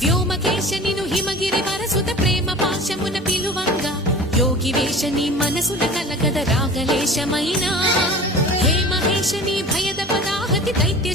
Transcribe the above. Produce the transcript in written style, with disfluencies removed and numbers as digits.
వ్యోమకేశనిను హిమగిరి వరసుత ప్రేమ పాశమున పిలువంగా యోగి వేషని మనసుల కలగద రాగలేశమైనా హే మహేశని భయద పదాహతి దైత్య